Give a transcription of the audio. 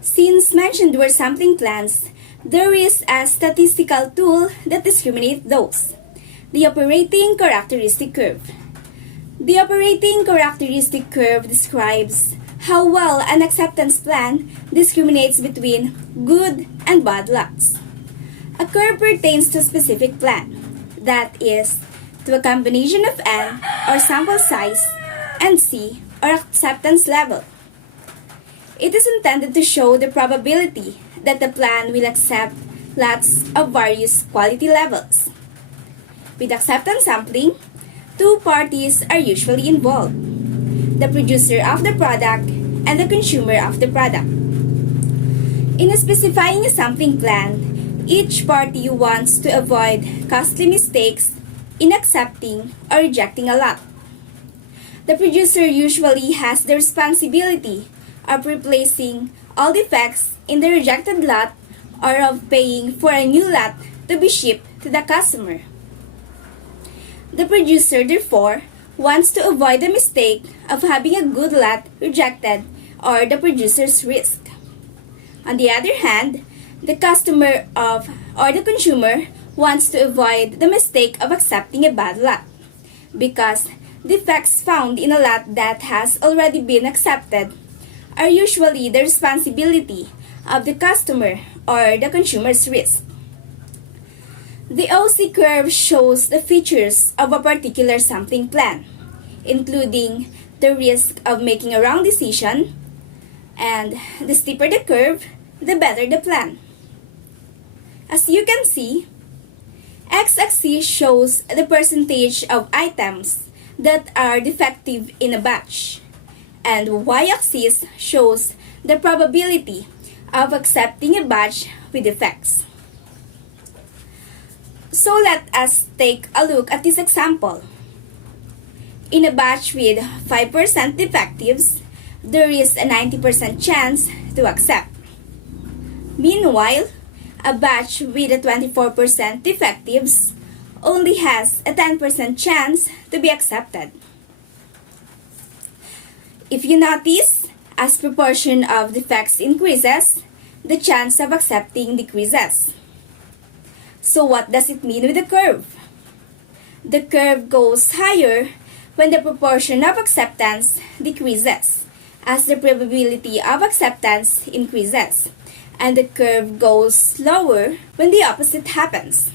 Since mentioned were sampling plans, there is a statistical tool that discriminates those. The operating characteristic curve. The operating characteristic curve describes how well an acceptance plan discriminates between good and bad lots. A curve pertains to a specific plan, that is, to a combination of N, or sample size, and C, or acceptance level. It is intended to show the probability that the plan will accept lots of various quality levels. With acceptance sampling, two parties are usually involved: the producer of the product and the consumer of the product. In specifying a sampling plan, each party wants to avoid costly mistakes in accepting or rejecting a lot. The producer usually has the responsibility of replacing all defects in the rejected lot or of paying for a new lot to be shipped to the customer. The producer, therefore, wants to avoid the mistake of having a good lot rejected or the producer's risk. On the other hand, the customer or the consumer wants to avoid the mistake of accepting a bad lot, because defects found in a lot that has already been accepted are usually the responsibility of the customer or the consumer's risk. The OC curve shows the features of a particular sampling plan, including the risk of making a wrong decision, and the steeper the curve, the better the plan. As you can see, x-axis shows the percentage of items that are defective in a batch, and y-axis shows the probability of accepting a batch with defects. So let us take a look at this example. In a batch with 5% defectives, there is a 90% chance to accept. Meanwhile, a batch with a 24% defectives only has a 10% chance to be accepted. If you notice, as proportion of defects increases, the chance of accepting decreases. So what does it mean with the curve? The curve goes higher when the proportion of acceptance decreases, as the probability of acceptance increases, and the curve goes lower when the opposite happens.